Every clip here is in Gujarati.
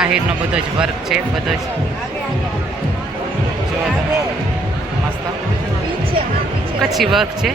આહિરનો બધો જ વર્ક છે, બધો જ જો મસ્ત કચ્છી વર્ક છે.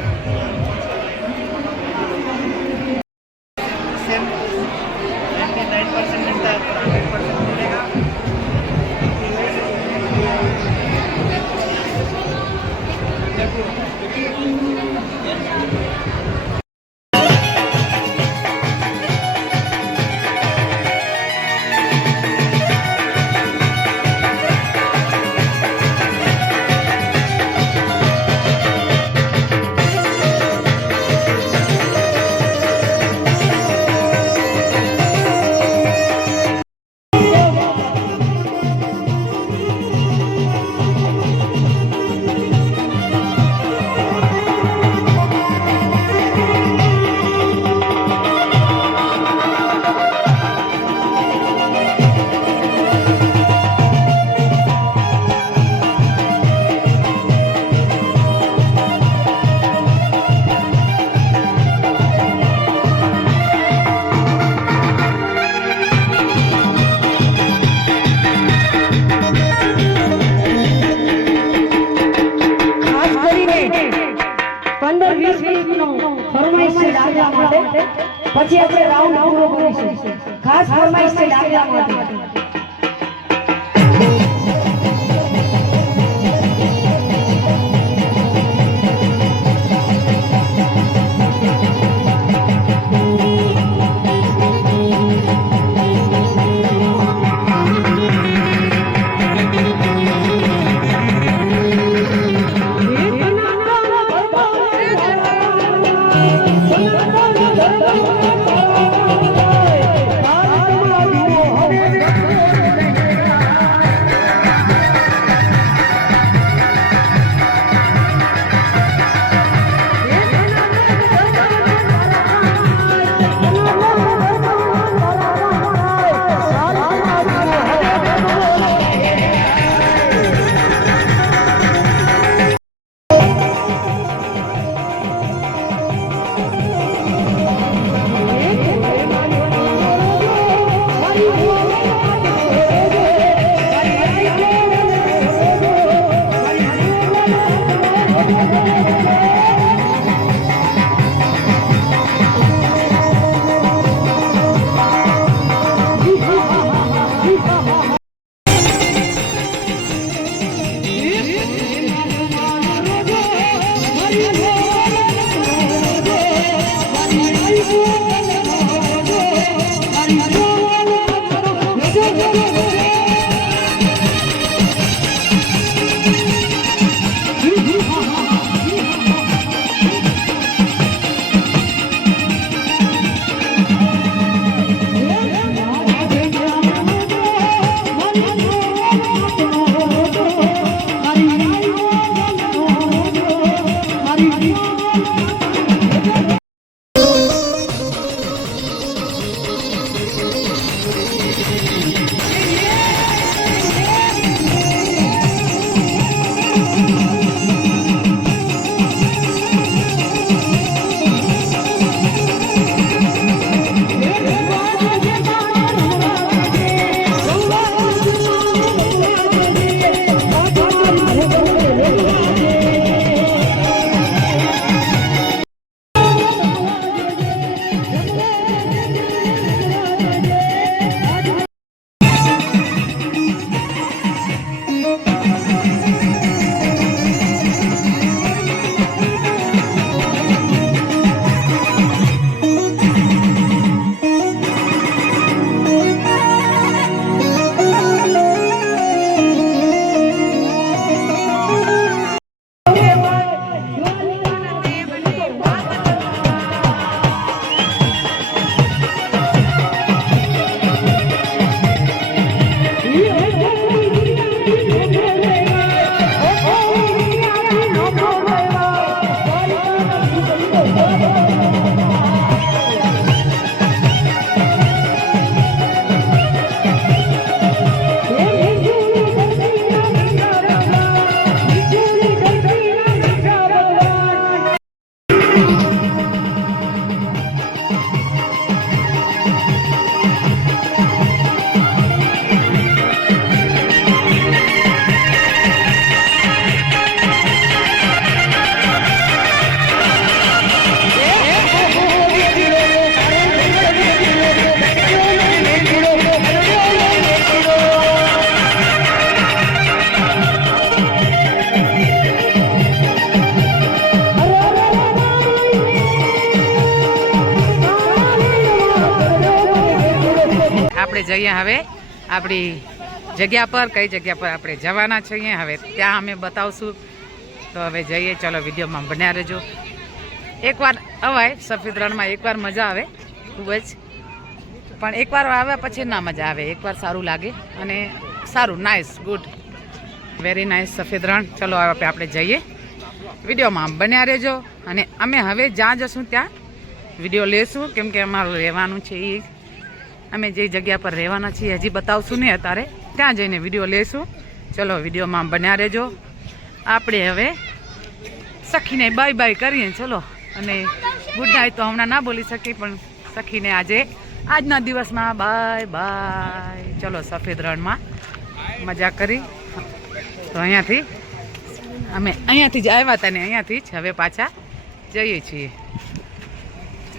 પછી આપણે રાઉન્ડ પૂરો કરીશું. ખાસ ફરમાઈશ છે ડાકલા માટે. આપણે જઈએ હવે આપણી જગ્યા પર, કઈ જગ્યા પર આપણે જવાના છીએ હવે ત્યાં અમે બતાવશું. તો હવે જઈએ, ચલો વિડીયોમાં બન્યા રહેજો. એકવાર અવાય સફેદ રણમાં, એકવાર મજા આવે ખૂબ જ, પણ એકવાર આવ્યા પછી ના મજા આવે. એકવાર સારું લાગે અને સારું, નાઇસ, ગુડ, વેરી નાઇસ સફેદ રણ. ચલો હવે આપણે જઈએ, વિડીયોમાં બન્યા રહેજો. અને અમે હવે જ્યાં જશું ત્યાં વિડીયો લેશું, કેમ કે અમારું રહેવાનું છે એ અમે જે જગ્યા પર રહેવાના છીએ હજી બતાવશું નહીં અત્યારે, ત્યાં જઈને વિડીયો લેશું. ચલો વિડીયોમાં બન્યા રહેજો. આપણે હવે સખીને બાય બાય કરીએ, ચલો. અને ગુડ નાઇટ તો હમણાં ના બોલી શકી, પણ સખીને આજે આજના દિવસમાં બાય બાય. ચલો સફેદ રણમાં મજા કરી. તો અહીંયાથી જ આવ્યા હતા ને અહીંયાથી જ હવે પાછા જઈએ છીએ.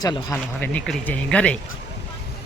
ચલો હાલો હવે નીકળી જઈએ ઘરે.